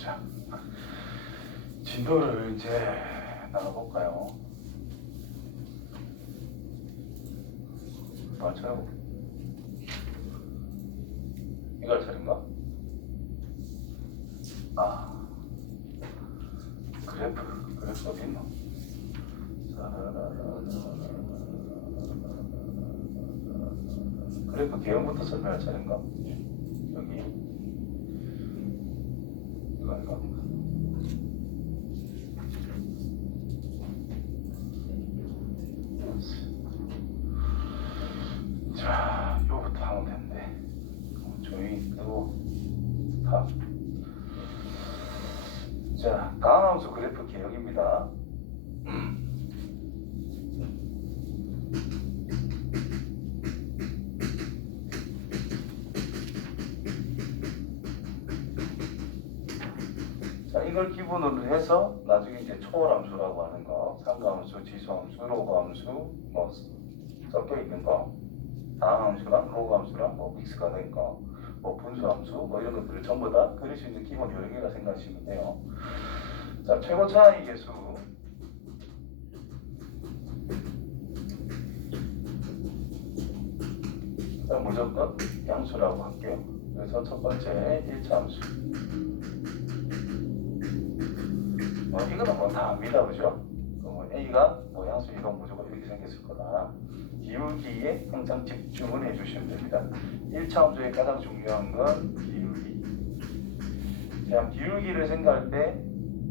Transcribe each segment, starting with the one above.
자, 진도를 이제 나가볼까요? 맞아요. 이거 할 차례인가? 아, 그래프 어디 있나? 그래프 개형부터 설명할 차례인가? 여기 이거 아닌가? 자, 요거부터 하면 되는데 조용히 끄고 다. 자, 가함수 그래프 개형입니다. 자, 이걸 기본으로 해서 나중에 이제 초월함수라고 하는 거, 상가함수, 지수함수, 로그함수, 뭐 섞여 있는 거, 다항함수랑 로그함수랑 뭐 믹스가 된 거, 뭐 분수함수, 뭐 이런 것들을 전부 다 그릴 수 있는 기본 여러 개가 생각하시면 돼요. 자, 최고 차이 계수. 일단 무조건 양수라고 할게요. 그래서 첫 번째 1차 함수. 이거는 뭐 다 압니다, 그죠? A가 뭐 양수 이동 무조건 이렇게 생겼을 거다. 기울기에 항상 집중을 해주시면 됩니다. 1차 함수의 가장 중요한 건 기울기. 자, 기울기를 생각할 때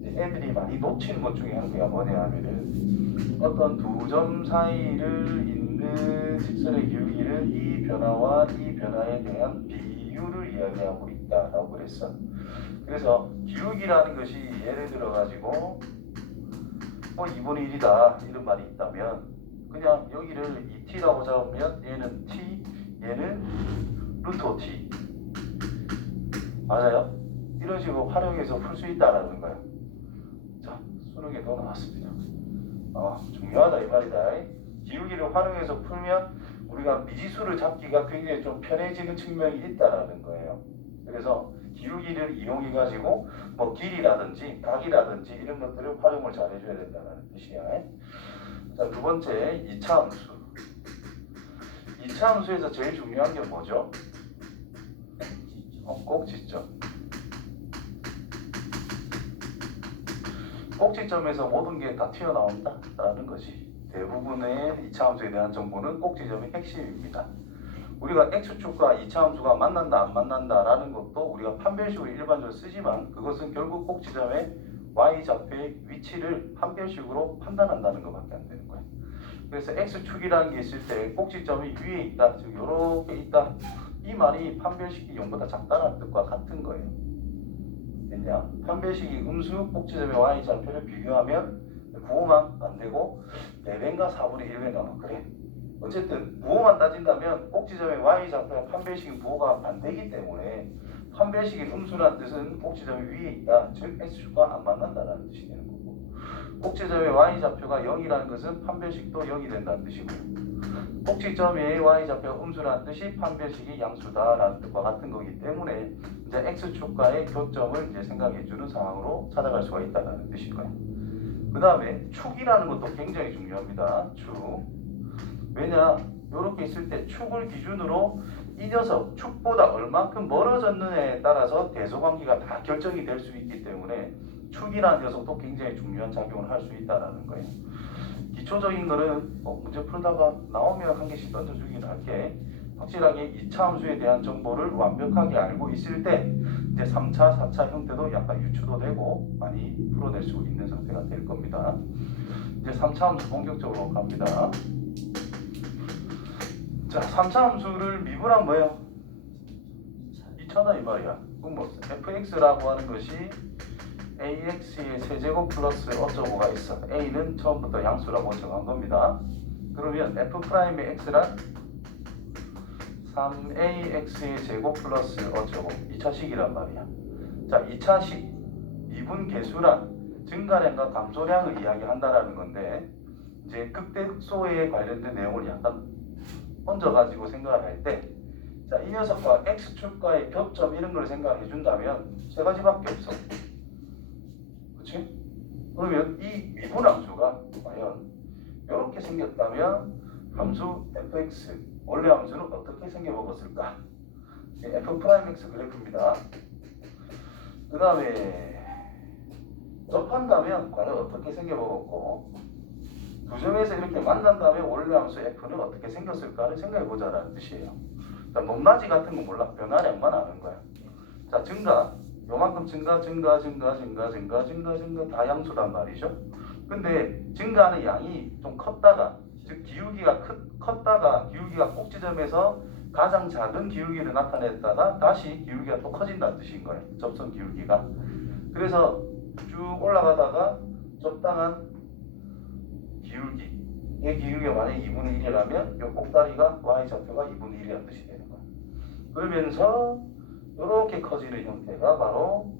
애들이 많이 놓치는 것 중에 한 개가 뭐냐 하면은 어떤 두 점 사이를 잇는 직선의 기울기는 이 변화와 이 변화에 대한 비율을 이야기하고 있다라고 그랬어. 그래서 기울기라는 것이 예를 들어 가지고 뭐 2분의 1이다 이런 말이 있다면 그냥 여기를 2t라고 잡으면 얘는 t, 얘는 루트 5t. 맞아요? 이런 식으로 활용해서 풀 수 있다라는 거예요. 자, 수능에도 나왔습니다. 중요하다 이 말이다. 기울기를 활용해서 풀면 우리가 미지수를 잡기가 굉장히 좀 편해지는 측면이 있다라는 거예요. 그래서 기울기를 이용해 가지고 뭐 길이라든지 각이라든지 이런 것들을 활용을 잘 해줘야 된다는 뜻이야. 자, 두 번째 2차 함수. 2차 함수에서 제일 중요한 게 뭐죠? 꼭지점. 꼭지점에서 모든 게 다 튀어나온다라는 것이 대부분의 2차 함수에 대한 정보는 꼭지점의 핵심입니다. 우리가 x축과 2차 함수가 만난다 안 만난다라는 것도 우리가 판별식으로 일반적으로 쓰지만 그것은 결국 꼭지점의 y좌표의 위치를 판별식으로 판단한다는 것밖에 안 되는 거예요. 그래서 x축이라는 게 있을 때 꼭지점이 위에 있다, 즉 이렇게 있다, 이 말이 판별식이 0보다 작다는 뜻과 같은 거예요. 됐냐? 판별식이 음수 꼭지점의 y좌표를 비교하면 9호만 안 되고 4배인가 4분의 1배인가 그래. 어쨌든 부호만 따진다면 꼭지점의 y좌표와 판별식의 부호가 안 되기 때문에 판별식의 음수라는 뜻은 꼭지점이 위에 있다, 즉 x축과 안 만난다는 뜻이 되는 거고, 꼭지점의 y좌표가 0이라는 것은 판별식도 0이 된다는 뜻이고요. 꼭지점의 y좌표가 음수라는 뜻이 판별식이 양수다라는 뜻과 같은 거기 때문에 이제 x축과의 교점을 이제 생각해주는 상황으로 찾아갈 수가 있다는 뜻인 거예요. 그 다음에 축이라는 것도 굉장히 중요합니다. 축. 왜냐? 이렇게 있을 때 축을 기준으로 이 녀석 축보다 얼만큼 멀어졌느냐에 따라서 대소관계가 다 결정이 될 수 있기 때문에 축이라는 녀석도 굉장히 중요한 작용을 할 수 있다는 거예요. 기초적인 거는 문제 풀다가 나오면 한 개씩 던져주긴 할게. 확실하게 2차 함수에 대한 정보를 완벽하게 알고 있을 때 이제 3차, 4차 형태도 약간 유추도 되고 많이 풀어낼 수 있는 상태가 될 겁니다. 이제 3차 함수 본격적으로 갑니다. 자, 3차 함수를 미분하면 뭐예요? 2차다 이 말이야. 그럼 뭐 fx라고 하는 것이 ax의 세제곱 플러스 어쩌고가 있어. a는 처음부터 양수라고 정한 겁니다. 그러면 f'의 x란 3ax의 제곱 플러스 어쩌고 2차식이란 말이야. 자, 2차식 미분 계수란 증가량과 감소량을 이야기한다라는 건데 이제 극대소에 관련된 내용을 약간 얹어가지고 생각을 할 때, 자, 이 녀석과 x축과의 교점 이런 걸 생각해 준다면 세 가지밖에 없어. fx 원래 함수는 어떻게 생겨먹었을까? f'x 그래프입니다. 그 다음에 접한다면 과연 어떻게 생겨먹었고 두 점에서 이렇게 만난 다음에 원래 함수 f는 어떻게 생겼을까를 생각해보자라는 뜻이에요. 자, 높낮이 같은 거 몰라. 변화량만 아는 거야. 자, 증가. 요만큼 증가 다 양수단 말이죠. 근데 증가하는 양이 좀 컸다가 즉 기울기가 컸다가 기울기가 꼭 지점에서 가장 작은 기울기를 나타냈다가 다시 기울기가 또 커진다는 뜻인 거예요. 접선 기울기가. 그래서 쭉 올라가다가 적당한 기울기의 기울기가 만약에 2분의 1이라면 이 꼭다리가 y좌표가 2분의 1이라는 뜻이 되는 거예요. 그러면서 이렇게 커지는 형태가 바로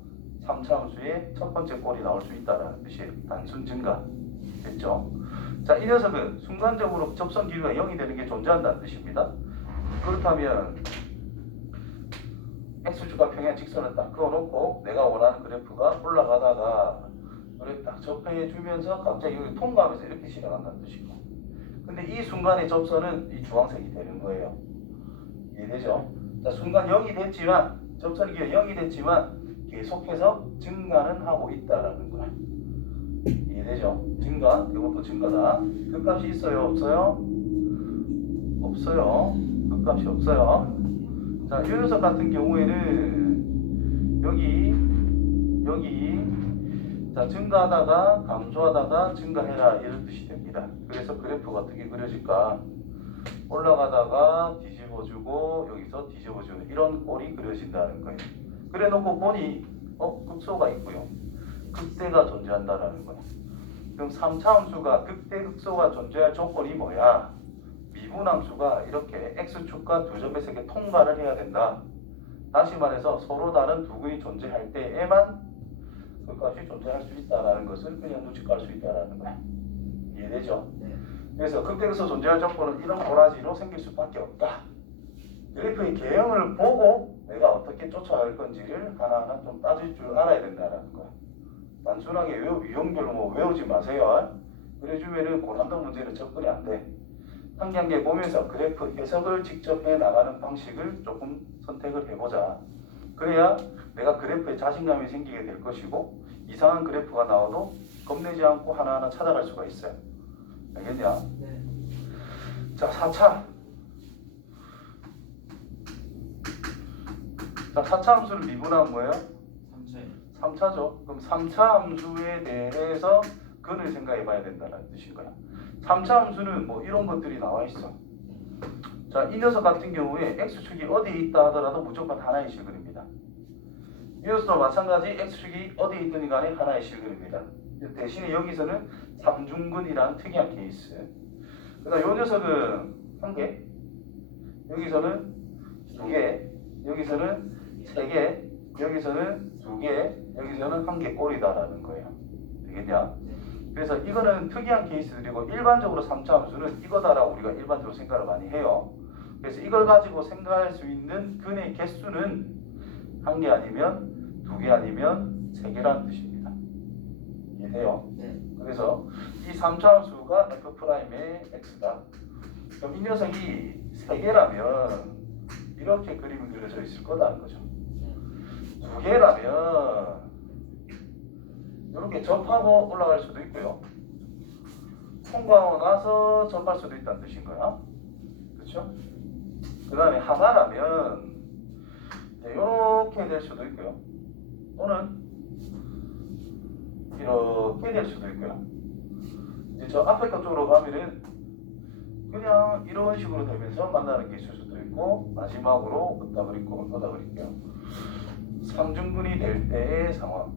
3차 함수의 첫 번째 꼴이 나올 수 있다는 뜻이에요. 단순 증가. 됐죠? 자, 이 녀석은 순간적으로 접선 기울기가 0이 되는 게 존재한다는 뜻입니다. 그렇다면 x축과 평행 직선을 딱 그어놓고 내가 원하는 그래프가 올라가다가 그래 딱 접해주면서 갑자기 여기 통과하면서 이렇게 실행한다는 뜻이고, 근데 이 순간의 접선은 이 주황색이 되는 거예요. 이해되죠? 자, 순간 0이 됐지만 접선이 0이 됐지만 계속해서 증가는 하고 있다라는 거야. 이해되죠? 증가, 이것도 증가다. 극값이 있어요? 없어요? 없어요. 극값이 없어요. 자, 이 녀석 같은 경우에는 여기 자, 증가하다가 감소하다가 증가해라 이런 뜻이 됩니다. 그래서 그래프가 어떻게 그려질까? 올라가다가 뒤집어주고 여기서 뒤집어주는 이런 꼴이 그려진다는 거예요. 그래 놓고 보니 극소가 있고요. 극대가 존재한다라는 거예요. 그럼 3차 함수가 극대 극소가 존재할 조건이 뭐야? 미분함수가 이렇게 x축과 두 점에서 이렇게 통과를 해야 된다. 다시 말해서 서로 다른 두 근이 존재할 때에만 그 값이 존재할 수 있다라는 것을 그냥 눈치깔 수 있다라는 거야. 이해되죠? 네. 그래서 극대극소 존재할 조건은 이런 고라지로 생길 수밖에 없다. 그래프의 개형을 보고 내가 어떻게 쫓아갈 건지를 하나하나 좀 따질 줄 알아야 된다라는 거야. 단순하게 유형별로 뭐 외우지 마세요. 그래주면은 고난도 문제는 접근이 안 돼. 한 개 한 개 보면서 그래프 해석을 직접 해 나가는 방식을 조금 선택을 해보자. 그래야 내가 그래프에 자신감이 생기게 될 것이고 이상한 그래프가 나와도 겁내지 않고 하나하나 찾아갈 수가 있어요. 알겠냐? 네. 자, 4차. 자, 4차 함수를 미분하면 뭐예요? 3차에 3차죠. 그럼 3차 함수에 대해서 근을 생각해 봐야 된다는 뜻인 거야. 3차 함수는 뭐 이런 것들이 나와 있어. 자, 이 녀석 같은 경우에 x축이 어디에 있다 하더라도 무조건 하나의 실근입니다. 이 녀석도 마찬가지 x축이 어디에 있든 간에 하나의 실근입니다. 대신에 여기서는 삼중근이라는 특이한 케이스. 그다음 이 녀석은 한 개, 여기서는 두 개, 여기서는 세 개, 여기서는 두 개, 여기서는 한 개 꼴이다라는 거예요. 되겠냐? 그래서 이거는 특이한 케이스들이고 일반적으로 3차 함수는 이거다라고 우리가 일반적으로 생각을 많이 해요. 그래서 이걸 가지고 생각할 수 있는 근의 개수는 한 개 아니면 두 개 아니면 세 개라는 뜻입니다. 이해돼요? 네. 그래서 이 3차 함수가 f'의 x다. 그럼 이 녀석이 세 개라면 이렇게 그림이 그려져 있을 거다는 거죠. 두 개라면 이렇게 접하고 올라갈 수도 있고요. 통과하고 나서 접할 수도 있다는 뜻인 거야. 그렇죠? 그 다음에 하나라면 이렇게 될 수도 있고요. 또는 이렇게 될 수도 있고요. 이제 저 앞에 것 쪽으로 가면은 그냥 이런 식으로 되면서 만나는 게 있을 수도 있고, 마지막으로 어디다 그릴게요. 삼중근이 될 때의 상황.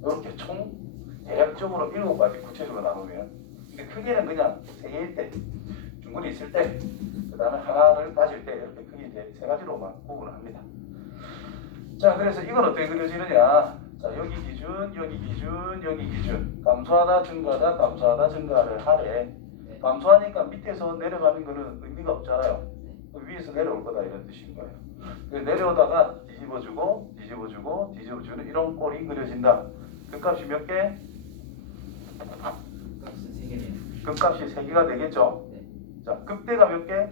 이렇게 총 대략적으로 7가지 구체적으로 나누면, 근데 크기는 그냥 3개일 때, 중근이 있을 때, 그 다음에 하나를 가질 때 이렇게 크기 세 가지로만 구분을 합니다. 자, 그래서 이건 어떻게 그려지느냐? 자, 여기 기준, 여기 기준, 여기 기준. 감소하다 증가하다 감소하다 증가를 하래. 감소하니까 밑에서 내려가는 거는 의미가 없잖아요. 위에서 내려올 거다 이런 뜻인 거예요. 그래서 내려오다가 뒤집어주고 뒤집어주고 뒤집어주는 이런 꼴이 그려진다. 극값이 몇 개? 값은 3개네요. 극값이 3개가 되겠죠. 네. 자, 극대가 몇 개? 한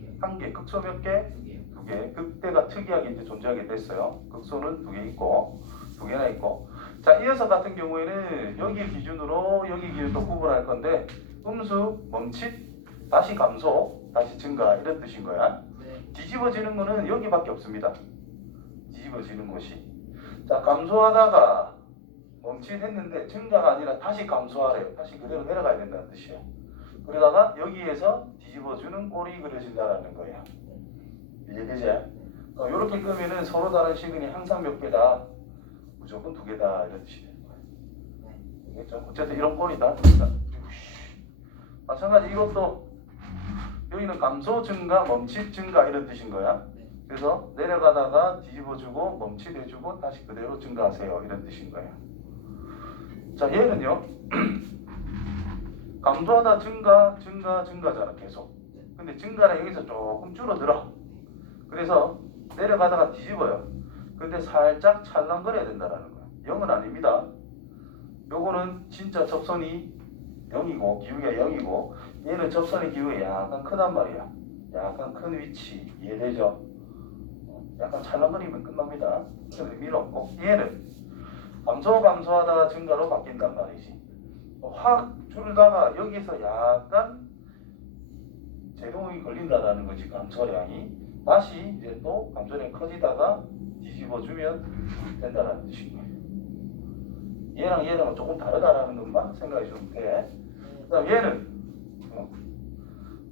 개요. 한 개. 극소 몇 개? 두 개요. 두 개. 극대가 특이하게 이제 존재하게 됐어요. 극소는 두 개 있고, 두 개나 있고. 자, 이 녀석 같은 경우에는 여기 기준으로 여기 기준으로 구분할 건데, 음수, 멈칫, 다시 감소, 다시 증가 이런 뜻인 거야. 네. 뒤집어지는 거는 여기밖에 없습니다. 뒤집어지는 것이. 자, 감소하다가 멈칫했는데 증가가 아니라 다시 감소하래요. 다시 그대로 내려가야 된다는 뜻이에요. 그러다가 여기에서 뒤집어주는 꼴이 그려진다는 거예요. 이해되지? 이렇게 끄면은 서로 다른 시근이 항상 몇 개다? 무조건 두 개다 이런 뜻이 되는 거예요. 알겠죠? 어쨌든 이런 꼴이다. 마찬가지 이것도 여기는 감소 증가, 멈칫 증가 이런 뜻인 거야. 그래서 내려가다가 뒤집어주고 멈칫해주고 다시 그대로 증가하세요 이런 뜻인 거예요. 자, 얘는요. 감소하다 증가잖아 계속. 근데 증가는 여기서 조금 줄어들어. 그래서 내려가다가 뒤집어요. 근데 살짝 찰랑거려야 된다는 거야. 0은 아닙니다. 요거는 진짜 접선이 0이고 기울기가 0이고 얘는 접선의 기울기가 약간 크단 말이야. 약간 큰 위치 이해되죠? 약간 찰랑거리면 끝납니다. 그래서 의미는 없고 얘는 감소하다가 증가로 바뀐단 말이지. 확 줄다가 여기서 약간 제동이 걸린다라는 거지. 감소량이 다시 이제 또 감소량이 커지다가 뒤집어주면 된다라는 뜻인 거예요. 얘랑 얘랑은 조금 다르다라는 것만 생각해 주면 돼. 그다음 얘는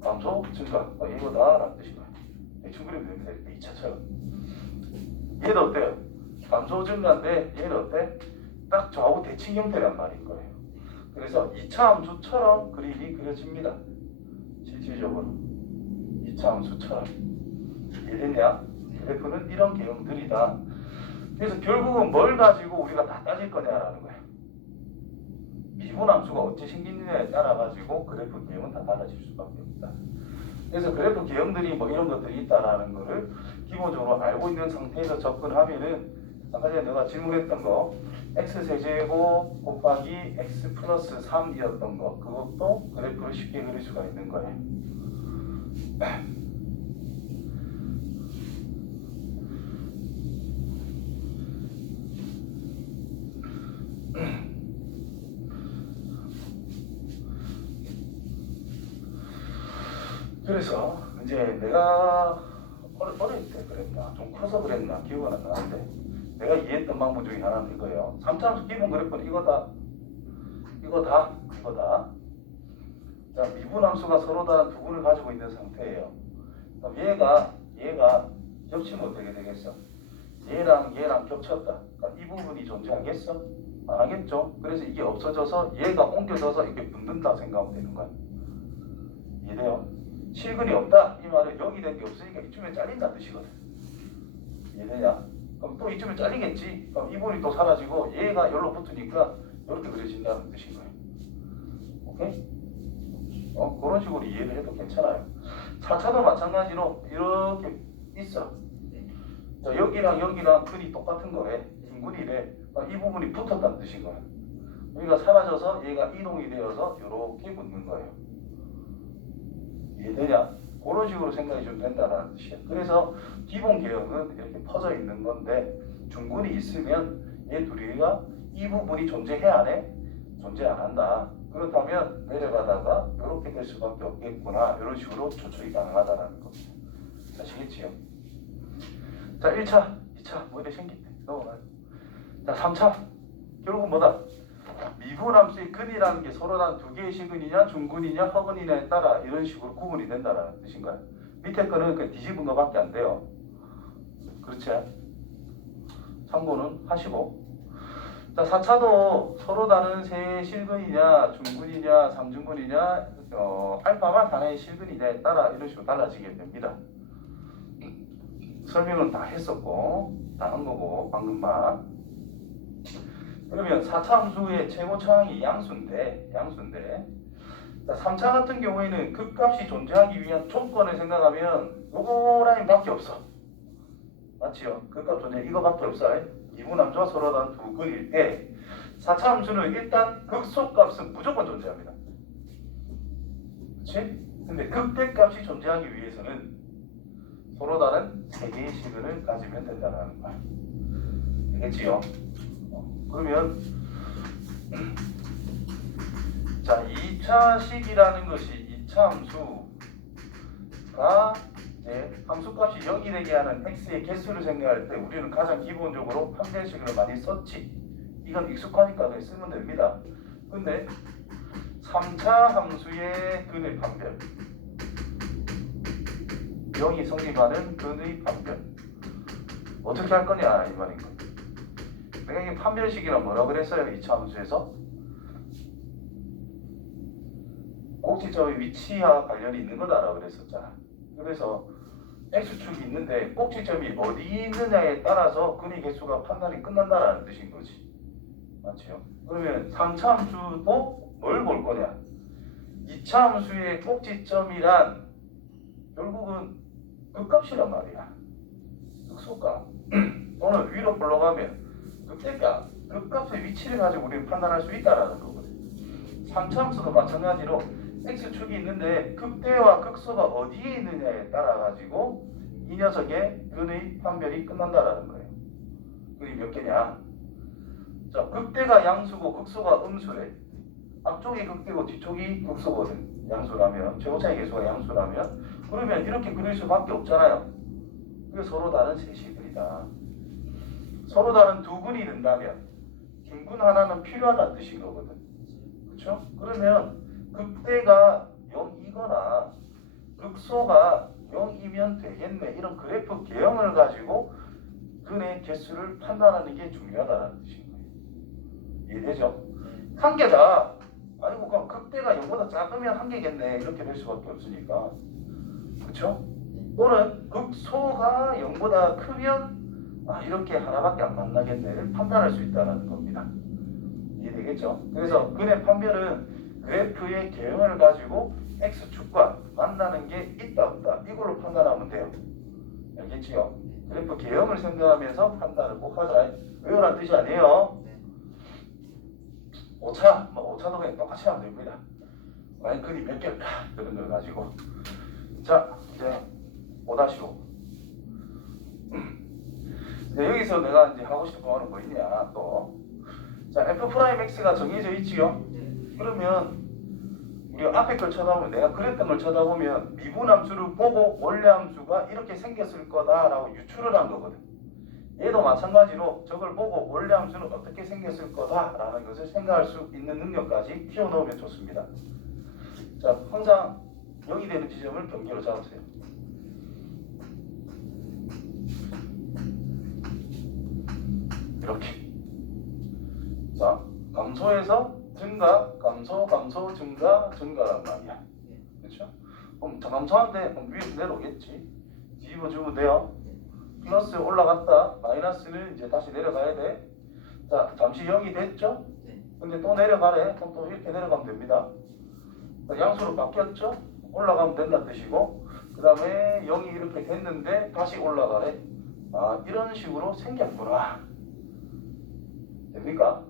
감소 증가 이거다라는 뜻인 거예요. 대충 그리면 됩니다. 2차처럼. 얘도 어때요? 감소 증가인데 얘는 어때? 딱 좌우 대칭 형태란 말인 거예요. 그래서 2차 함수처럼 그림이 그려집니다. 실질적으로 2차 함수처럼. 이해됐냐? 그래프는 이런 개형들이다. 그래서 결국은 뭘 가지고 우리가 다 따질 거냐라는 거야. 미분함수가 어찌 생기느냐에 따라 가지고 그래프 개형은 다 달라질 수밖에 없다. 그래서 그래프 개형들이 뭐 이런 것들이 있다라는 거를 기본적으로 알고 있는 상태에서 접근하면은 아까 전에 내가 질문했던 거 x세제곱 곱하기 x 플러스 3이었던 거 그것도 그래프를 쉽게 그릴 수가 있는 거예요. 그래서 이제 내가 어릴 때 그랬나 좀 커서 그랬나 기억은 안 나는데 내가 이해했던 방법 중에 하나는 이거예요. 3차함수 기본 그래프는 이거다. 자, 미분함수가 서로 다른 두 분을 가지고 있는 상태예요. 그럼 얘가 겹치면 어떻게 되겠어? 얘랑 겹쳤다. 그러니까 이 부분이 존재하겠어? 안 하겠죠? 그래서 이게 없어져서 얘가 옮겨져서 이렇게 붙는다 생각하면 되는 거야. 이해돼요? 실근이 없다? 이 말은 여기 된 게 없으니까 이쯤에 잘린다는 뜻이거든. 이해되냐? 그럼 또 이쯤에 잘리겠지? 그럼 이 부분이 또 사라지고 얘가 여기로 붙으니까 이렇게 그려진다는 뜻인 거예요. 오케이? 그런 식으로 이해를 해도 괜찮아요. 4차도 마찬가지로 이렇게 있어. 자, 여기랑 근이 똑같은 거래. 인근이래. 이 부분이 붙었다는 뜻인 거야. 여기가 사라져서 얘가 이동이 되어서 이렇게 붙는 거예요. 이해되냐? 그런 식으로 생각해 주면 된다는 뜻이야. 그래서 기본 개형은 이렇게 퍼져 있는 건데 중근이 있으면 얘 둘이가 이 부분이 존재해야 안 해? 존재 안 한다. 그렇다면 내려가다가 이렇게 될 수밖에 없겠구나. 이런 식으로 추측이 가능하다는 겁니다. 아시겠지요? 자, 1차, 2차 뭐 이렇게 생긴대. 넘어가요. 자, 3차. 결국은 뭐다? 미분함수의 근이라는 게 서로 단 두 개의 시근이냐, 중근이냐, 허근이냐에 따라 이런 식으로 구분이 된다는 뜻인가요? 밑에 거는 그냥 뒤집은 거밖에 안 돼요. 그렇지? 참고는 하시고. 자, 4차도 서로 다른 세 실근이냐, 중근이냐, 삼중근이냐, 알파만 하나의 실근이냐에 따라 이런 식으로 달라지게 됩니다. 설명은 다 했었고, 다 한 거고, 방금만. 그러면 4차 함수의 최고 차항이 양수인데 자, 3차 같은 경우에는 극값이 존재하기 위한 조건을 생각하면 요거 라인밖에 없어. 맞지요? 극값 존재 이거밖에 없어. 미분함수와 서로 다른 두 근일 때 4차 함수는 일단 극소값은 무조건 존재합니다. 그렇지? 근데 극대값이 존재하기 위해서는 서로 다른 세 개의 시근을 가지면 된다는 거야. 되겠지요? 그러면 자, 2차 식이라는 것이 2차 함수가 이제 함수값이 0이 되게 하는 x의 개수를 생각할 때 우리는 가장 기본적으로 판별식을 많이 썼지. 이건 익숙하니까 그냥 쓰면 됩니다. 근데 3차 함수의 근의 판별, 0이 성립하는 근의 판별 어떻게 할 거냐 이 말인 거예요. 내가 이게 판별식이란 뭐라고 그랬어요? 2차 함수에서 꼭지점의 위치와 관련이 있는 거다라고 그랬었잖아. 그래서 x축이 있는데 꼭지점이 어디 있느냐에 따라서 근의 개수가 판단이 끝난다라는 뜻인 거지. 맞죠? 그러면 3차 함수도 뭘 볼 거냐? 2차 함수의 꼭지점이란 결국은 극값이란 말이야. 극소값 또는 위로 올라가면 극대값, 극값의 위치를 가지고 우리는 판단할 수 있다라는 거거든. 3차 함수도 마찬가지로 x축이 있는데 극대와 극소가 어디에 있느냐에 따라 가지고 이 녀석의 근의 판별이 끝난다라는 거예요. 그게 몇 개냐? 자, 극대가 양수고 극소가 음수래. 앞쪽이 극대고 뒤쪽이 극소거든. 양수라면, 최고차의 개수가 양수라면 그러면 이렇게 그릴 수밖에 없잖아요. 그게 서로 다른 세시들이다. 서로 다른 두 근이 된다면 긴 근 하나는 필요하다는 뜻인 거거든. 그렇죠? 그러면 극대가 0이거나 극소가 0이면 되겠네. 이런 그래프 개형을 가지고 근의 개수를 판단하는 게 중요하다는 뜻인 거예요. 이해되죠? 한 개다. 아니고 그럼 극대가 0보다 작으면 한 개겠네. 이렇게 될 수밖에 없으니까. 그렇죠? 또는 극소가 0보다 크면 이렇게 하나밖에 안 만나겠네. 판단할 수 있다는 겁니다. 이해되겠죠? 그래서 근의 판별은 그래프의 개형을 가지고 x축과 만나는 게 있다 없다 이걸로 판단하면 돼요. 알겠지요? 그래프 개형을 생각하면서 판단을 꼭 하자. 외우란 뜻이 아니에요. 오차, 오차도 그냥 똑같이 하면 됩니다. 만약 근이 몇 개일까 그런 걸 가지고. 자, 이제 5-5. 여기서 내가 이제 하고 싶은 거는 뭐 있냐 또. 자, f'x가 정해져 있지요. 그러면 우리가 앞에 걸 쳐다보면 내가 그랬던 걸 쳐다보면 미분함수를 보고 원래함수가 이렇게 생겼을 거다라고 유추를 한 거거든. 얘도 마찬가지로 저걸 보고 원래함수는 어떻게 생겼을 거다라는 것을 생각할 수 있는 능력까지 키워넣으면 좋습니다. 자, 항상 0이 되는 지점을 경계로 잡으세요. 이렇게. 자, 감소에서 증가, 감소, 감소, 증가, 증가란 말이야. 그렇죠? 그럼 감소한데 그럼 위로 내려오겠지. 뒤집어주면 돼요. 플러스 올라갔다. 마이너스는 이제 다시 내려가야 돼. 자, 잠시 0이 됐죠? 근데 또 내려가래. 그럼 또 이렇게 내려가면 됩니다. 양수로 바뀌었죠? 올라가면 된다는 뜻이고 그 다음에 0이 이렇게 됐는데 다시 올라가래. 이런 식으로 생겼구나. 됩니까?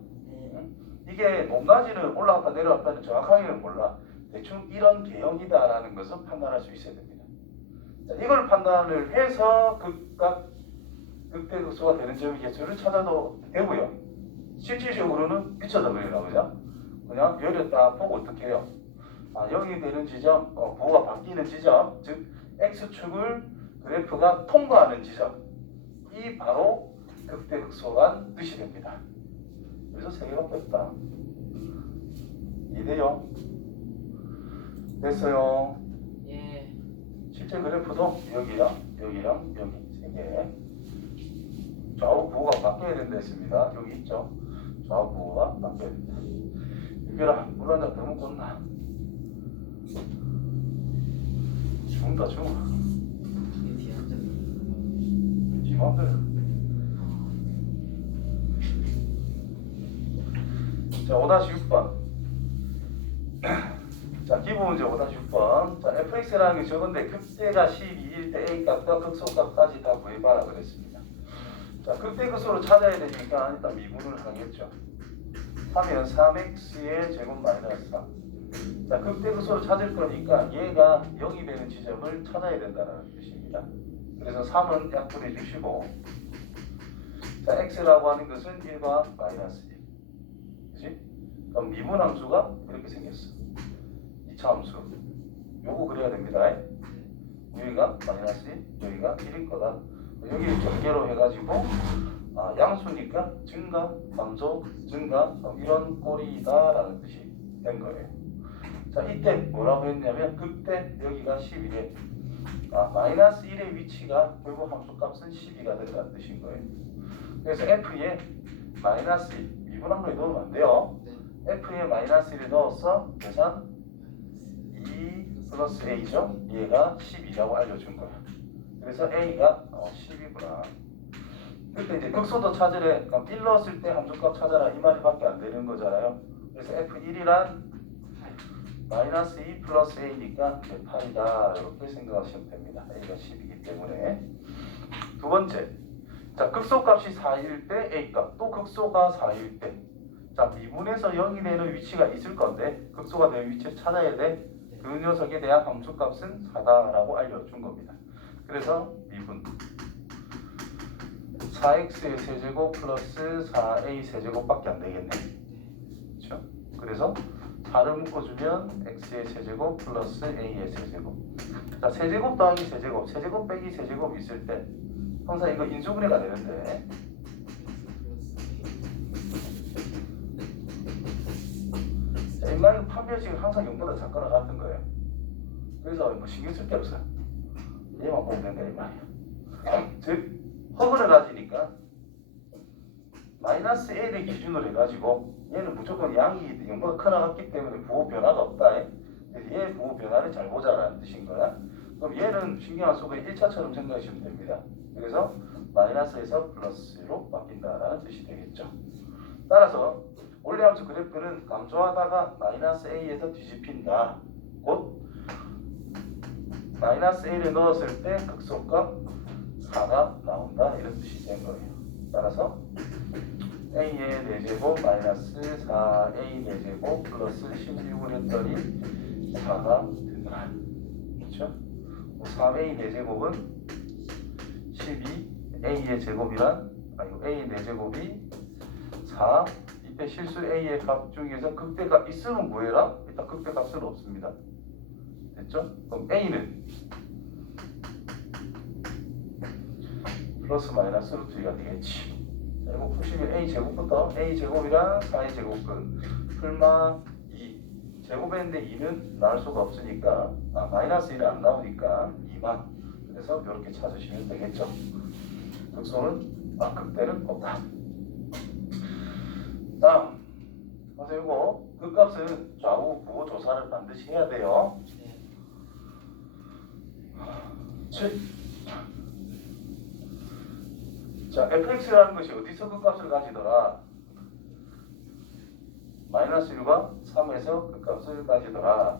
이게 높낮이는 올라갔다 내려갔다는 정확하게는 몰라. 대충 이런 개형이다라는 것을 판단할 수 있어야 됩니다. 자, 이걸 판단을 해서 극각 극대 극소가 되는 점의 개수를 찾아도 되고요. 실질적으로는 미쳐서 그래요. 그냥 열렸다 보고 어떻게 해요? 0이 되는 지점, 부호가 바뀌는 지점, 즉 x축을 그래프가 통과하는 지점, 이 바로 극대 극소란 뜻이 됩니다. 그래서 세 개밖에 없다. 이해돼요? 됐어요? 예. 실제 그래프도 여기랑 여기랑 여기 세 개. 좌우 부호가 바뀌어야 된다 했습니다. 여기 있죠? 좌우 부호가 바뀌어야 된다. 유별아, 물 한잔 더 먹고 온나? 죽는다 죽어. 지 맘대로. 자, 5-6번. 자, 기본 문제 5-6번. 자, fx라는 게 저건데 극대가 12일 때 a 값과 극소값까지 다 구해봐라 그랬습니다. 자, 극대 극소를 찾아야 되니까 일단 미분을 하겠죠. 하면 3x의 제곱 마이너스 3. 자, 극대극소를 찾을 거니까 얘가 0이 되는 지점을 찾아야 된다는 뜻입니다. 그래서 3은 약분해 주시고, 자, x라고 하는 것은 1과 마이너스 1. 그치? 그럼 미분함수가 이렇게 생겼어. 2차 함수. 요거 그래야 됩니다. 여기가 마이너스 1, 여기가 1일 거다. 여기를 경계로 해가지고 양수니까 증가, 감소, 증가 이런 꼴이다라는 뜻이 된 거예요. 자, 이때 뭐라고 했냐면 극대 여기가 11에 마이너스 1의 위치가 결국 함수값은 12가 된다는 뜻인 거예요. 그래서 F에 마이너스 1 미분한 거에 넣으면 안 돼요. F에 마이너스 1을 넣어서 계산 2 플러스 A죠. 얘가 12라고 알려준 거야. 그래서 A가 10이구나. 그때 이제 극소도 찾으래. 그럼 1 넣었을 때 함수값 찾아라 이 말이밖에 안 되는 거잖아요. 그래서 F1이란 마이너스 2 플러스 A니까 8이다 이렇게 생각하시면 됩니다. A가 10이기 때문에. 두 번째, 자, 극소값이 4일 때 A값, 또 극소가 4일 때, 자, 미분에서 0이 되는 위치가 있을 건데 극소가 되는 위치를 찾아야 돼. 그 녀석에 대한 함수값은 4다라고 알려준 겁니다. 그래서 미분 4x의 세제곱 플러스 4a 세제곱밖에 안 되겠네. 그렇죠? 그래서 4를 묶어주면 x의 세제곱 플러스 a의 세제곱. 자, 세제곱 더하기 세제곱, 세제곱 빼기 세제곱 있을 때 항상 이거 인수분해가 되는데 인간의 판별식은 항상 0보다 작거나 같은 거예요. 그래서 뭐 신경 쓸 게 없어요. 얘만 보면 된다 이 말이야. 즉 허근을 가지니까 마이너스 A를 기준으로 해가지고 얘는 무조건 양이 0보다 크나 같기 때문에 부호 변화가 없다. 그래서 얘 부호 변화를 잘 보자라는 뜻인 거야. 그럼 얘는 신경안 쓰고 1차처럼 생각하시면 됩니다. 그래서 마이너스에서 플러스로 바뀐다라는 뜻이 되겠죠. 따라서 원래함수 그래프는 감소하다가 마이너스 A에서 뒤집힌다. 곧 마이너스 A를 넣었을 때 극소값 4가 나온다. 이런 뜻이 된 거예요. 따라서 A의 4제곱 마이너스 4A 4제곱 플러스 16을 했더니 4가 된다. 그렇죠? 3A 4제곱은 12 A의 제곱이란 A의 4제곱이 4 이때 실수 A의 값 중에서 극대가 있으면 구해라. 일단 극대값은 없습니다. 됐죠? 그럼 A는 플러스 마이너스 루트 2가 되겠지. 자, 이거 푸시면 A 제곱부터 A 제곱이랑 4의 제곱근 풀마 2 제곱했는데 2는 나올 수가 없으니까 마이너스 1이 안 나오니까 2만. 그래서 이렇게 찾으시면 되겠죠. 극소는 극대는 없다. 다음, 그래서 이거 극값은 좌우 부호 조사를 반드시 해야 돼요. 7. 자, fx라는 것이 어디서 극값을 가지더라? 마이너스 1과 3에서 극값을 가지더라.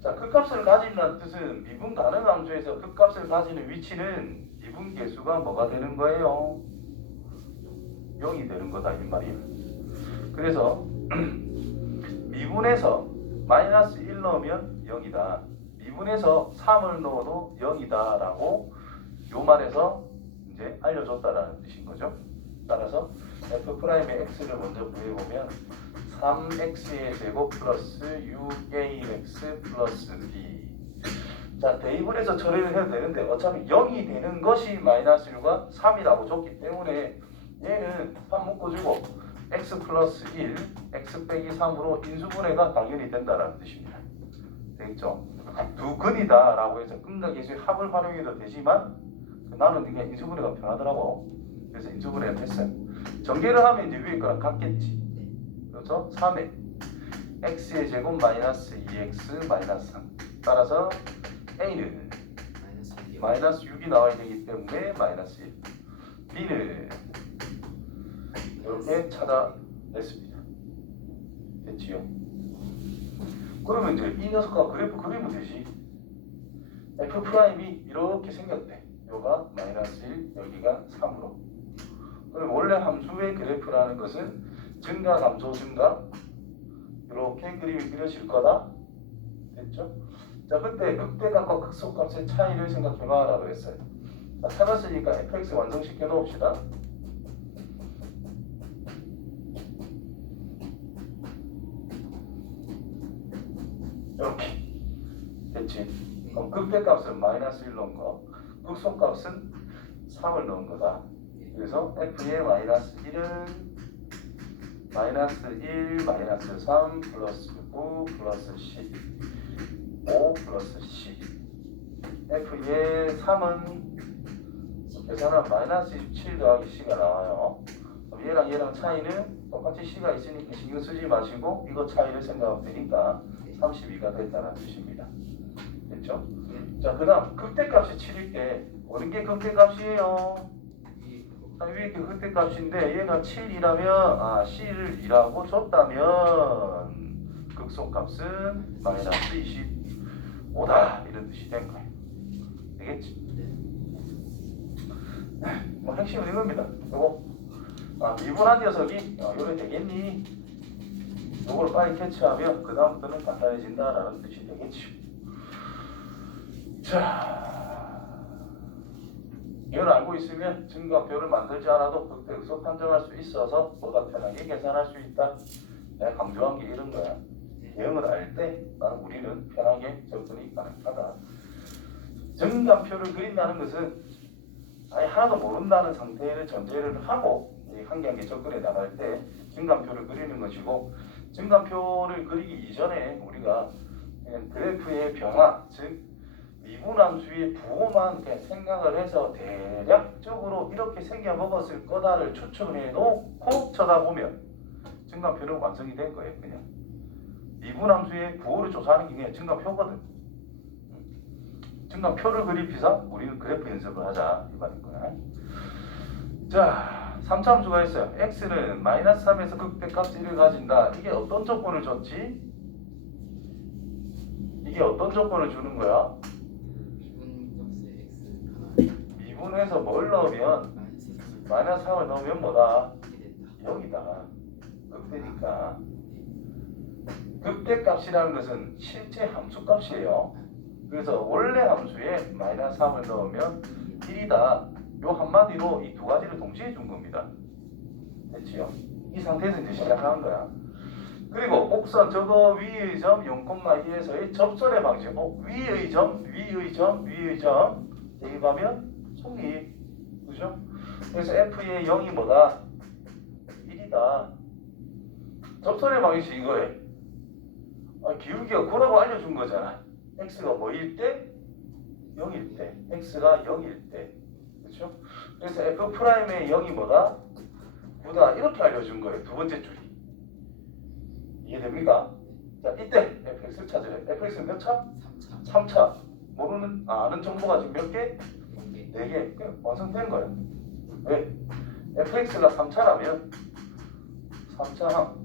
자, 극값을 가진다는 뜻은 미분 가능 함수에서 극값을 가지는 위치는 미분 계수가 뭐가 되는 거예요? 0이 되는 거다 이 말이에요. 그래서 미분에서 마이너스 1 넣으면 0이다. 미분에서 3을 넣어도 0이다 라고 요 말에서 이제 알려줬다라는 뜻인 거죠. 따라서 f'의 x를 먼저 구해보면 3x의 제곱 플러스 6ax 플러스 b. 자, 대입을 해서 처리를 해도 되는데 어차피 0이 되는 것이 마이너스 1과 3이라고 줬기 때문에 얘는 3 묶어주고 x 플러스 1, x 빼기 3으로 인수분해가 당연히 된다라는 뜻입니다. 되겠죠? 두 근이다 라고 해서 근과 계수의 합을 활용해도 되지만 나는 그냥 인수분해가 편하더라고. 그래서 인수분해를 했어요. 전개를 하면 이제 위에 거랑 같겠지. 그래서 3에 x의 제곱 마이너스 2x 마이너스 3. 따라서 a는 마이너스 6이 나와야 되기 때문에 마이너스 1. b는 이렇게 찾아냈습니다. 됐지요? 그러면 이제 이 녀석과 그래프 그리면 되지. f'이 이렇게 생겼대. 여기가 마이너스 1, 여기가 3으로. 그럼 원래 함수의 그래프라는 것은 증가, 감소, 증가 이렇게 그림이 그려질 거다. 됐죠? 자, 그때 극대값과 극소값의 차이를 생각해봐라 그랬어요. 자, 찾았으니까 fx 완성시켜 놓읍시다. 이렇게 됐지? 그럼 극대값은 마이너스 1 넣은 거, 극소값은 3을 넣은 거다. 그래서 f의 마이너스 1은 마이너스 1, 마이너스 3, 플러스 9, 플러스 10, 5, 플러스 10. f의 3은 계산하면 마이너스 27 더하기 c가 나와요. 그럼 얘랑 차이는 똑같이 c가 있으니까 신경 쓰지 마시고 이거 차이를 생각하면 되니까 32가 됐다는 뜻입니다. 됐죠? 자, 그 다음 극대값이 7일 때 어느 게 극대값이에요? 위에 게 극대값인데 얘가 7이라면 C를 2라고 줬다면 극소값은 마이너스 25다 이런 뜻이 된 거예요. 되겠지? 뭐 핵심은 이겁니다. 요거 미분한 녀석이 요래 되겠니? 요걸 빨리 캐치하면 그 다음부터는 간단해진다라는 뜻이 되겠죠. 자, 이걸 알고 있으면 증가표를 만들지 않아도 극대극소 판정할 수 있어서 보다 편하게 계산할 수 있다. 내가 강조한 게 이런 거야. 대응을 할 때 우리는 편하게 접근이 가능하다. 증가표를 그린다는 것은 아예 하나도 모른다는 상태를 전제를 하고 한 개 한 개 접근해 나갈 때 증가표를 그리는 것이고, 증가표를 그리기 이전에 우리가 그냥 그래프의 변화, 즉 미분함수의 부호만 생각을 해서 대략적으로 이렇게 생겨 먹었을 거다를 추측해 놓고 쳐다보면 증가표는 완성이 된 거예요. 그냥 미분함수의 부호를 조사하는 게 그냥 증가표거든. 증가표를 그릴 비상 우리는 그래프 연습을 하자 이 말이구나. 자, 3차 함수가 있어요. x는 마이너스 3에서 극대값 1을 가진다. 이게 어떤 조건을 줬지? 이게 어떤 조건을 주는 거야? 미분해서 뭘 넣으면 마이너스 3을 넣으면 뭐다? 0이다. 극대니까. 극대값이라는 것은 실제 함수값이에요. 그래서 원래 함수에 마이너스 3을 넣으면 1이다. 요 한마디로 이 두 가지를 동시에 준 겁니다. 됐지요? 이 상태에서 이제 시작하는 거야. 그리고 곡선 저거 위의 점 0,2에서의 접선의 방식. 위의 점 대입하면 성립. 그죠? 그래서 f의 0이 뭐다? 1이다. 접선의 방식이 이거예요. 기울기가 9라고 알려준 거잖아. x가 뭐일 때? 0일 때. x가 0일 때. 그렇죠? 그래서 f'의 0이 뭐다? 9다. 이렇게 알려준 거예요. 두 번째 줄이. 이해됩니까? 자, 이때 fx를 찾으래. fx는 몇 차? 3차. 모르는, 아는 정보가 지금 몇 개? 4개. 완성된 거예요. 왜? fx가 3차라면 3차 항,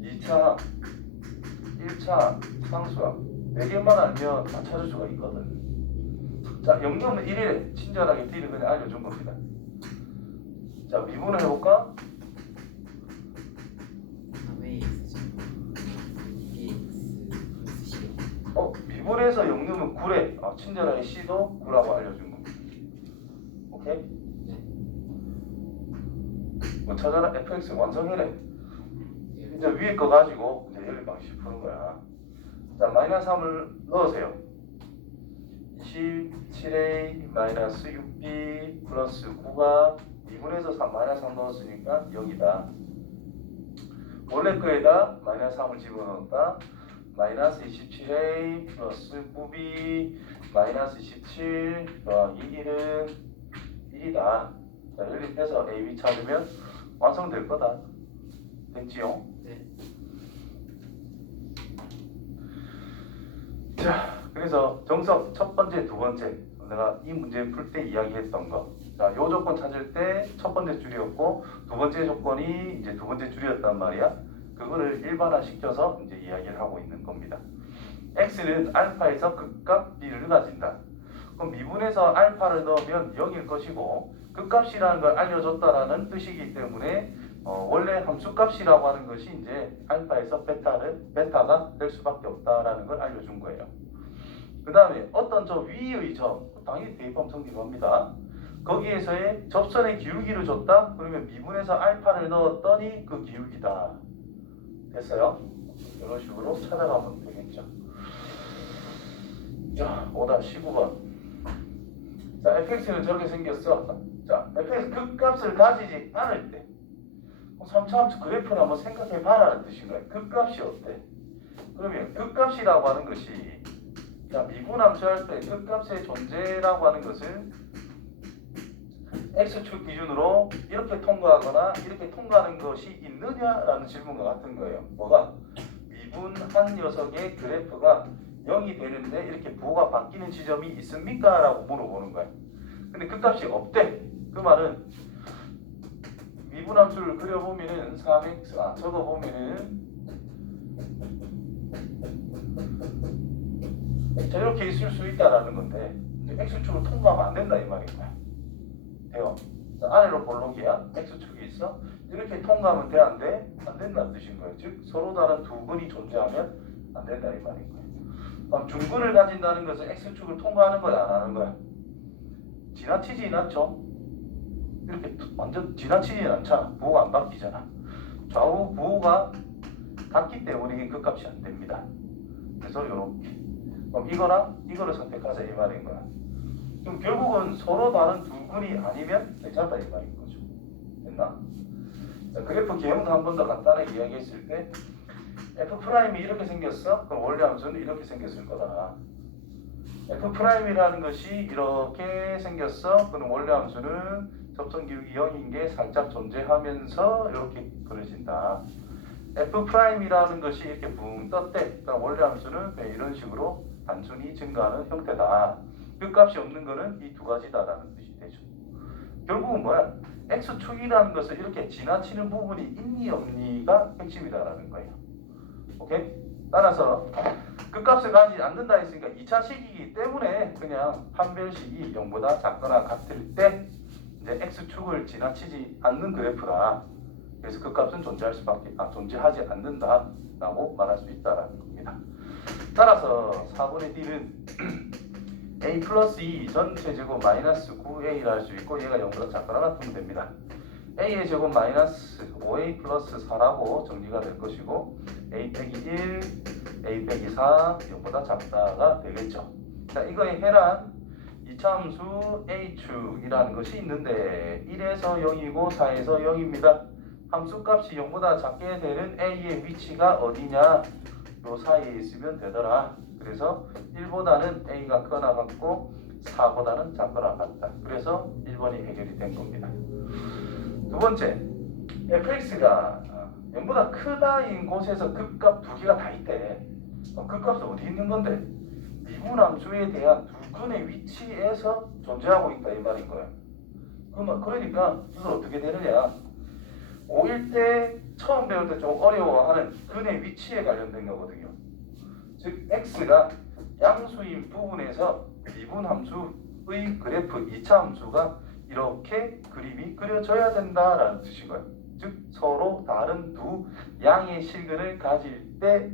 2차 항, 1차 상수항 4개만 알면 다 찾을 수가 있거든. 자, 0은 1이래. 친절하게 D를 그냥 알려준 겁니다. 자, 미분을 해볼까? 미분해서 0은 9래. 친절하게 C도 9라고 알려준 겁니다. 오케이? 뭐 찾아라. fx 완성해래. 이제 위에 거 가지고 이제 연립 방식 푸는 거야. 자, 마이너스 3을 넣으세요. 17a 마이너스 6b 플러스 9가 2분에서 3 마이너스 3 넣었으니까 0이다. 원래 거에다 마이너스 3을 집어넣었다. 마이너스 27a 플러스 9b 마이너스 17 더하기 1은 1이다. 자, 연립해서 a, b 찾으면 완성될 거다. 됐지요? 네. 자, 그래서 정석 첫 번째, 두 번째 내가 이 문제 풀 때 이야기했던 거. 자, 요 조건 찾을 때 첫 번째 줄이었고 두 번째 조건이 이제 두 번째 줄이었단 말이야. 그거를 일반화 시켜서 이제 이야기를 하고 있는 겁니다. x는 알파에서 극값 b를 가진다. 그럼 미분에서 알파를 넣으면 0일 것이고 극값이라는 걸 알려줬다라는 뜻이기 때문에 원래 함수값이라고 하는 것이 이제 알파에서 베타가 될 수밖에 없다라는 걸 알려준 거예요. 그 다음에 어떤 저 위의 점, 당연히 대입하면 성립합니다. 거기에서의 접선의 기울기를 줬다? 그러면 미분에서 알파를 넣었더니 그 기울기다. 됐어요? 이런 식으로 찾아가면 되겠죠. 자, 5-19번. 자, fx는 저렇게 생겼어. 자, fx 극값을 가지지 않을 때 3차함수 그래프를 한번 생각해 봐라는 뜻인 거예요. 극값이 어때? 그러면 극값이라고 하는 것이, 자, 미분함수할 때 극값의 존재라고 하는 것은 x축 기준으로 이렇게 통과하거나 이렇게 통과하는 것이 있느냐라는 질문과 같은 거예요. 뭐가? 미분 한 녀석의 그래프가 0이 되는데 이렇게 부호가 바뀌는 지점이 있습니까? 라고 물어보는 거예요. 근데 극값이 없대. 그 말은 미분함수를 그려보면은 3x, 적어보면은 자, 이렇게 있을 수 있다라는 건데 x축을 통과하면 안 된다 이 말인 거야. 돼요. 아래로 볼록이야. x축이 있어. 이렇게 통과하면 돼, 안 돼? 안 된다는 뜻인 거예요. 즉 서로 다른 두 근이 존재하면 안 된다 이 말인 거예요. 그럼 중근을 가진다는 것은 x축을 통과하는 거야, 안 하는 거야? 지나치진 않죠. 이렇게 완전 지나치진 않잖아. 부호가 안 바뀌잖아. 좌우 부호가 같기 때문에 이게 극값이 안 됩니다. 그래서 이렇게. 그럼 이거랑 이거를 선택하자 이 말인 거야. 그럼 결국은 서로 다른 두 근이 아니면 괜찮다 이 말인 거죠. 됐나? 자, 그래프 개형도 한 번 더 간단하게 이야기했을 때 f'이 이렇게 생겼어? 그럼 원래 함수는 이렇게 생겼을 거다. f'이라는 것이 이렇게 생겼어? 그럼 원래 함수는 접선 기울기 0인 게 살짝 존재하면서 이렇게 그려진다. f'이라는 것이 이렇게 붕 떴대. 그러니까 원래 함수는 이런 식으로 단순히 증가하는 형태다. 극값이 없는 거는 이 두 가지다라는 뜻이 되죠. 결국은 뭐야? x축이라는 것은 이렇게 지나치는 부분이 있니 없니가 핵심이다라는 거예요. 오케이? 따라서 극값을 가지지 않는다 했으니까 2차식이기 때문에 그냥 판별식이 0보다 작거나 같을 때 이제 x축을 지나치지 않는 그래프라. 그래서 극값은 존재하지 않는다라고 말할 수 있다라는 겁니다. 따라서 4번의 D는 a 플러스 2 전체 제곱 마이너스 9a를 할 수 있고 얘가 0보다 작거나 같으면 됩니다. a의 제곱 마이너스 5a 플러스 4라고 정리가 될 것이고 a 빼기 1, a 빼기 4, 0보다 작다가 되겠죠. 자, 이거의 해란 2차 함수 a축이라는 것이 있는데 1에서 0이고 4에서 0입니다. 함수값이 0보다 작게 되는 a의 위치가 어디냐? 요 사이에 있으면 되더라. 그래서 1보다는 a가 크거나 같고 4보다는 작거나 같다. 그래서 1번이 해결이 된 겁니다. 두 번째, fx가 0보다 크다인 곳에서 극값 두 개가 다 있대. 극값은 어디 있는 건데? 미분함수에 대한 두 근의 위치에서 존재하고 있다 이 말인 거야. 그러니까 이건 어떻게 되느냐? 5일 때 처음 배울 때 좀 어려워하는 근의 위치에 관련된 거거든요. 즉 x가 양수인 부분에서 미분함수의 그래프 2차 함수가 이렇게 그림이 그려져야 된다라는 뜻인 거예요. 즉 서로 다른 두 양의 실근을 가질 때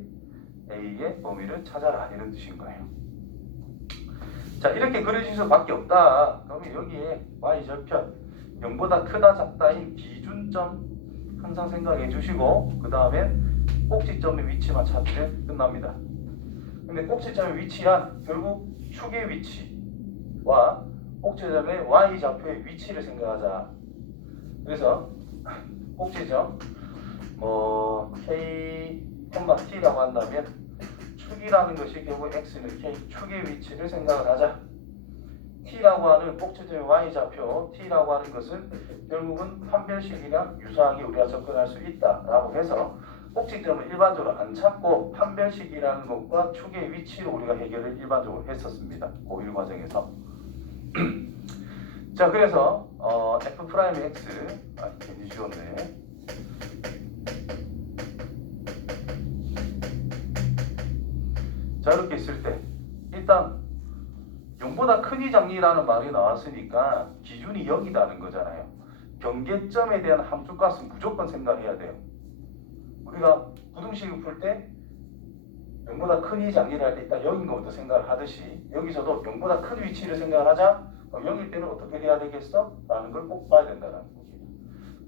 a의 범위를 찾아라 이런 뜻인 거예요. 자, 이렇게 그려질 수밖에 없다. 그러면 여기에 y절편 0보다 크다 작다인 기준점 항상 생각해 주시고 그 다음에 꼭지점의 위치만 찾으면 끝납니다. 근데 꼭지점의 위치란 결국 축의 위치와 꼭지점의 y좌표의 위치를 생각하자. 그래서 꼭지점 k, t라고 한다면 축이라는 것이 결국 x는 k 축의 위치를 생각을 하자. t라고 하는 꼭지점의 y좌표 t라고 하는 것은 결국은 판별식이랑 유사하게 우리가 접근할 수 있다라고 해서 꼭지점을 일반적으로 안 찾고 판별식이라는 것과 축의 위치로 우리가 해결을 일반적으로 했었습니다. 고1 과정에서. 자, 그래서 f'x 굉장히 쉬웠네. 자, 이렇게 있을 때 일단 0보다 크니 작니라는 말이 나왔으니까 기준이 0이라는 거잖아요. 경계점에 대한 함수값은 무조건 생각해야 돼요. 우리가 부등식을 풀 때 0보다 크니 작니를 할 때 일단 0인 것부터 생각을 하듯이 여기서도 0보다 큰 위치를 생각을 하자. 그럼 0일 때는 어떻게 돼야 되겠어? 라는 걸 꼭 봐야 된다는 겁니다.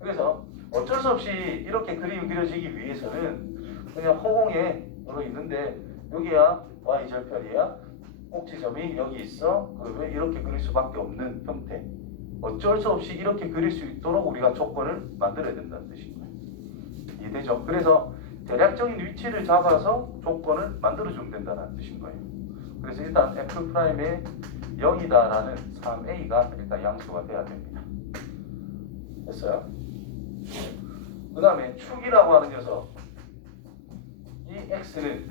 그래서 어쩔 수 없이 이렇게 그림이 그려지기 위해서는 그냥 허공에 물어 있는데 여기야 y절편이야 꼭지점이 여기 있어. 그러면 이렇게 그릴 수밖에 없는 형태. 어쩔 수 없이 이렇게 그릴 수 있도록 우리가 조건을 만들어야 된다는 뜻인 거예요. 이해되죠? 그래서 대략적인 위치를 잡아서 조건을 만들어주면 된다는 뜻인 거예요. 그래서 일단 F'의 0이다라는 3A가 일단 양수가 돼야 됩니다. 됐어요? 그 다음에 축이라고 하는 녀석, 이 X는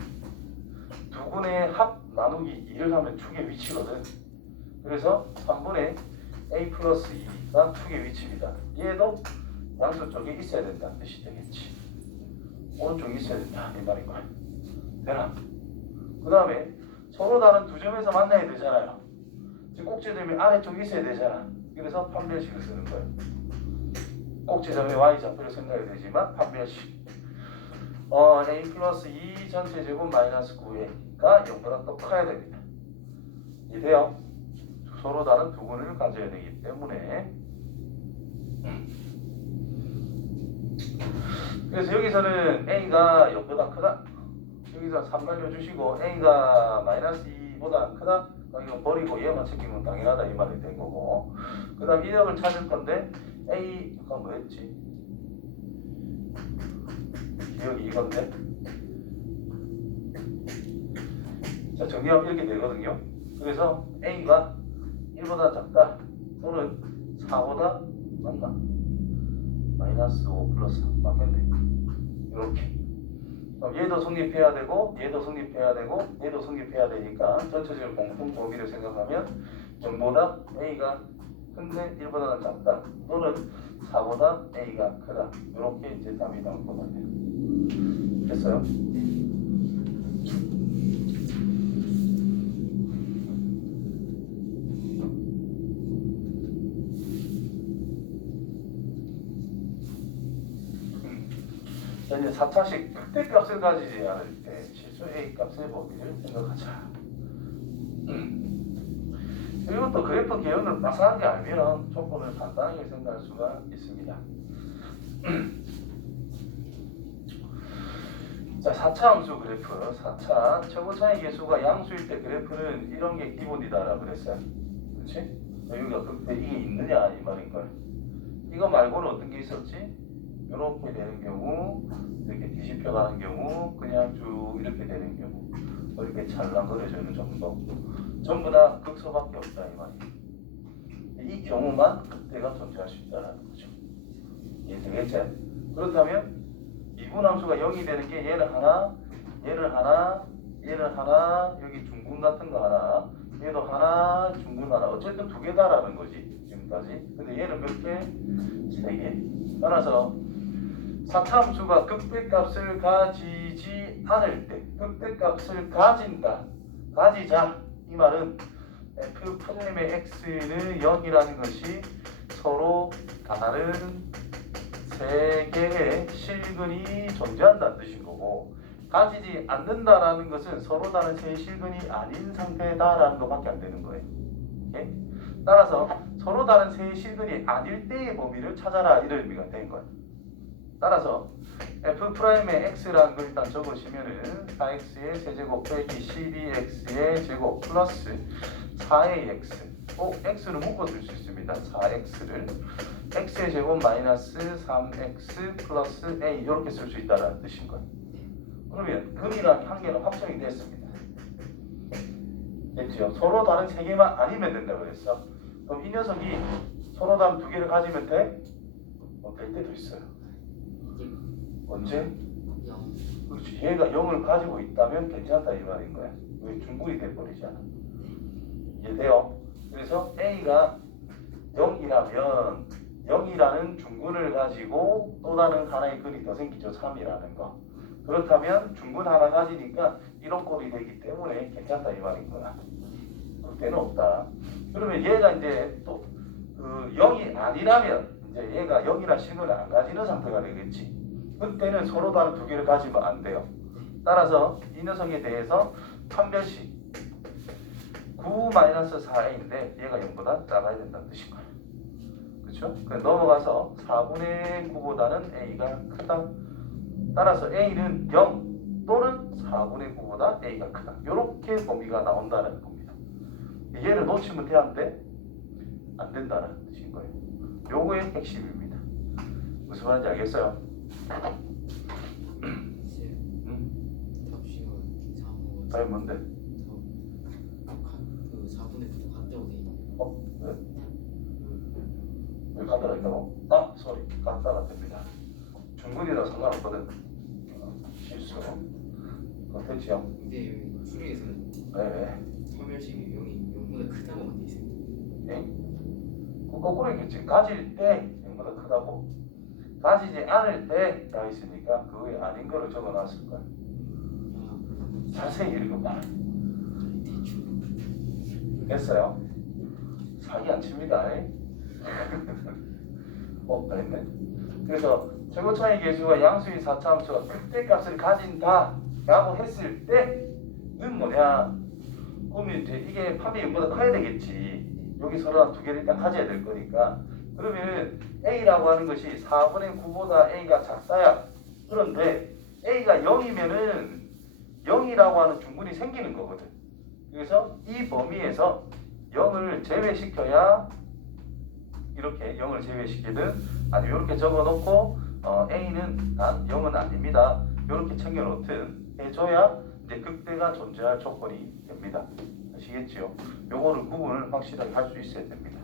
두분의 합 나누기 2를 하면 축의 위치거든. 그래서 3분의 A 플러스 2가 축의 위치입니다. 얘도 양수 쪽에 있어야 된다는 뜻이 되겠지. 오른쪽에 있어야 된다 이 말인 거야. 되나? 그 다음에 서로 다른 두 점에서 만나야 되잖아요. 지금 꼭지점이 아래쪽에 있어야 되잖아. 그래서 판별식을 쓰는 거예요. 꼭지점의 y좌표를 생각해야 되지만 판별식. A 플러스 2 전체 제곱 마이너스 9a가 0보다 더 커야 됩니다. 이해돼요? 서로 다른 두 근을 가져야 되기 때문에 그래서 여기서는 a가 0보다 크다. 여기서 3 날려주시고 a가 마이너스 2보다 크다. 이거 버리고 얘만 챙기면 당연하다 이 말이 된 거고. 그 다음 이력을 찾을 건데 a가 뭐였지? 기억이 이건데. 자, 정리하면 이렇게 되거든요. 그래서 a가 1보다 작다 또는 4보다 맞나? 마이너스 5 플러스 3 맞겠네. 이렇게. 그럼 얘도 성립해야 되고 얘도 성립해야 되고 얘도 성립해야 되니까 전체적인 공통 범위를 생각하면 0보다 a가 큰데 1보다는 작다 또는 4보다 a가 크다. 이렇게 이제 답이 나올 것 같아요. 됐어요? 자, 이제 4차식 극대값을 가지지 않을 때 실수 A값의 범위를 생각하자. 이것도 그래프 개형을 빠삭하게 알면 조건을 간단하게 생각할 수가 있습니다. 자, 4차 함수 그래프. 4차 최고차의 개수가 양수일 때 그래프는 이런 게 기본이다라고 그랬어요. 그렇지? 여기가 극대 이게 있느냐 이 말인 거야. 이거 말고는 어떤 게 있었지? 이렇게 되는 경우, 이렇게 뒤집혀 가는 경우, 그냥 쭉 이렇게 되는 경우, 이렇게 찰랑거려지는 정도. 전부 다 극소밖에 없다 이 말이에요. 이 경우만 극대가 존재할 수 있다는 거죠. 이해되겠지? 그렇다면 이분함수가 0이 되는 게 얘는 하나, 얘는 하나, 얘는 하나, 여기 중근 같은 거 하나, 얘도 하나, 중근 하나. 어쨌든 두 개다라는 거지 지금까지. 근데 얘는 몇 개? 세 개. 따라서 4차 함수가 극대값을 가지지 않을 때 극대값을 가진다. 가지자. 이 말은 F'의 X는 0이라는 것이 서로 다른 세 개의 실근이 존재한다는 뜻인 거고 가지지 않는다라는 것은 서로 다른 세 실근이 아닌 상태다라는 것밖에 안 되는 거예요. 오케이? 따라서 서로 다른 세 실근이 아닐 때의 범위를 찾아라 이런 의미가 된 거예요. 따라서 F'의 X라는 걸 일단 적으시면은 4X의 세제곱 빼기 12X의 제곱 플러스 4의 X X를 묶어 쓸 수 있습니다. 4X를 X의 제곱 마이너스 3X 플러스 A 이렇게 쓸 수 있다는 뜻인 거예요. 그러면 근이라는 한계는 확정이 됐습니다. 됐죠? 서로 다른 세 개만 아니면 된다고 그랬어. 그럼 이 녀석이 서로 다른 두 개를 가지면 돼? 될 때도 있어요. 언제? 그렇지. 얘가 0을 가지고 있다면 괜찮다 이 말인 거야. 왜 중분이 돼버리잖아. 이해돼요? 그래서 A가 0이라면 0이라는 중근을 가지고 또 다른 하나의 근이 더 생기죠. 3이라는 거. 그렇다면 중근 하나 가지니까 이런 꼴이 되기 때문에 괜찮다 이 말인 거야. 그때는 없다. 그러면 얘가 이제 또 그 0이 아니라면 이제 얘가 0이나 식을 안 가지는 상태가 되겠지. 그때는 서로 다른 두 개를 가지면 안 돼요. 따라서 이 녀석에 대해서 판별식 9-4a인데 얘가 0보다 작아야 된다는 뜻인 거야. 그렇죠? 넘어가서 4분의 9보다는 a가 크다. 따라서 a는 0 또는 4분의 9보다 a가 크다. 이렇게 범위가 나온다는 겁니다. 얘를 놓치면 돼, 안 돼? 안 된다는 뜻인 거예요. 요거의 핵심입니다. 무슨 말인지 알겠어요? 답이 뭔데? 그 4분의 9도 같다고 돼 있는 왜? 왜 같다가 있다고? 아, 소리. 같다가 됩니다. 중근이라 상관없거든. 실수. 됐지요? 근데 여기 수리에서는 네. 판별식이 0이 0보다 크다고만 돼 있어요. 네? 그 거꾸로 있겠지. 가질 때 0보다 크다고. 가지지 않을 때 가 있으니까 그게 아닌 거를 적어놨을 거야. 자세히 읽어봐. 됐어요? 사기 안 칩니다. 됐네. 그래서 최고차이 계수가 양수인 4차 함수가 극대값을 가진다 라고 했을 때는 뭐냐? 그러면 이제 이게 판이 0보다 커야 되겠지. 여기 서로 두 개를 일단 가져야 될 거니까. 그러면 A라고 하는 것이 4분의 9보다 A가 작다야. 그런데 A가 0이면은 0이라고 하는 중근이 생기는 거거든. 그래서 이 범위에서 0을 제외시켜야 이렇게 0을 제외시키든 아니면 이렇게 적어놓고 A는 0은 아닙니다. 이렇게 챙겨놓든 해줘야 이제 극대가 존재할 조건이 됩니다. 아시겠지요? 요거를 구분을 확실하게 할 수 있어야 됩니다.